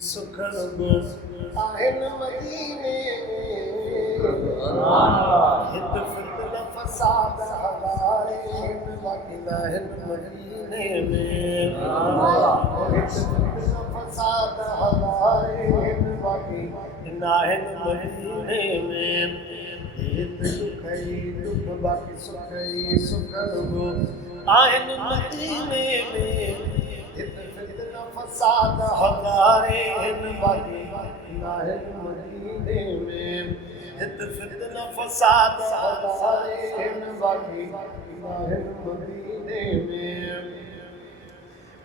सुखब आहिन मदीने में हित फितन फसाद हज़ारे हिन मदीने में हित फितन फसाद हज़ारे हिन मदीने में हित दुख बाकी सुखब आहिन मदीने में हित फितन फसाद हज़ारे हिन मदीने में हित फितन फसाद हज़ारे हिन मदीने में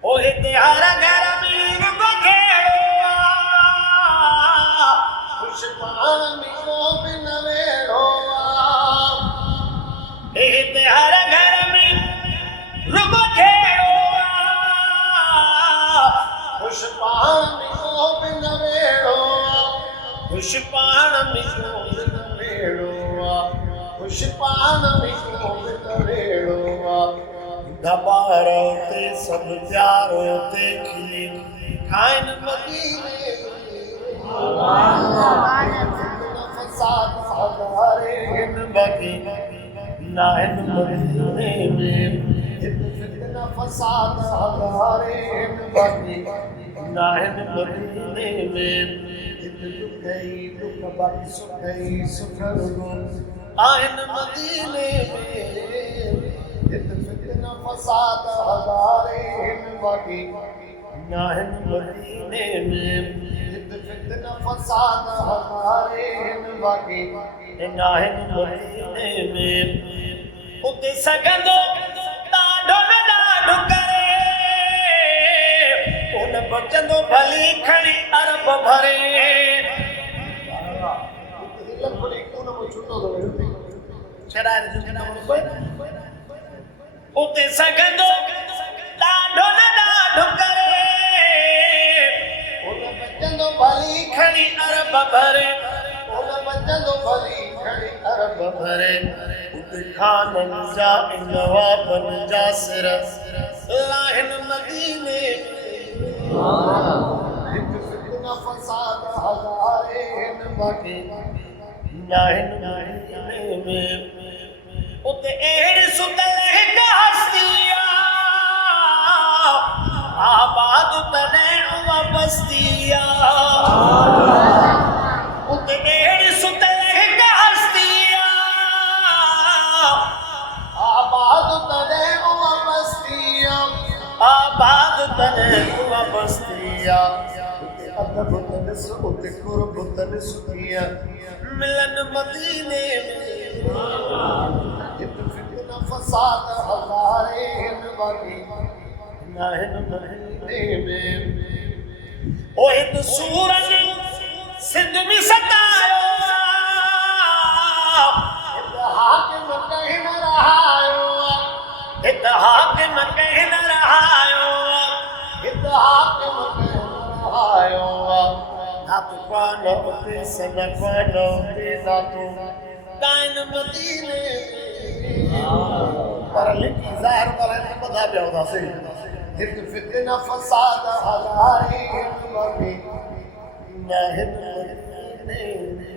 ओ हिते हर घर में बखेड़ो खुश पानी को भी नवेड़ो हिते हर घर में बखेड़ो खुश पानी को भी नवेड़ो खुश पानी को भी नवेड़ो खुश पानी को भी नवेड़ो दबारो ते सब प्यारो ते खिली खाइन मदीने फसाद हज़ारे हिन मदीने में हित फितन फसाद हज़ारे हिन मदीने में हित दुख बाकी सुखब आहिन मदीने में हित फितन फसाद हज़ारे हिन मदीने में हित फितन फसाद हज़ारे हिन मदीने में उते सगंदो ॾाढो न ॾाढो करे उन बचंदो भली खणी अरब भरे उते सगंदो ॾाढो न ॾाढो करे उन बचंदो भली खणी अरब भरे उन बचंदो भली खणी अरब भरे उते खाननि जा नवाबनि जा सिर लाहिन मदीने हित फितन फसाद हज़ारे हिन मदीने में उते अहिड़ी सुतल हिक हस्तिया आबाद तॾहिं उहा बस्तिया उते अहिड़ी सुतल हिक हस्तिया आबाद तॾहिं उहा बस्तिया आबाद तॾहिं उहा बस्तिया अदब तॾिस उते कुर्ब तॾिस कीअं मिलन मदीने में हित फितन फसाद हज़ारे हिन मदीने में ओ हित सूरज सिंध में सतायो हित हाकिम कहीं न रहायो हित हाकिम कहीं न रहायो हित हाकिम कहीं न रहायो हाथ पानो उते सन पानो उते दातो काइन मदीने पर लिखी ज़ाहिर वाले बता पिया होता से हित फितन फसाद हज़ारे हिन मदीने में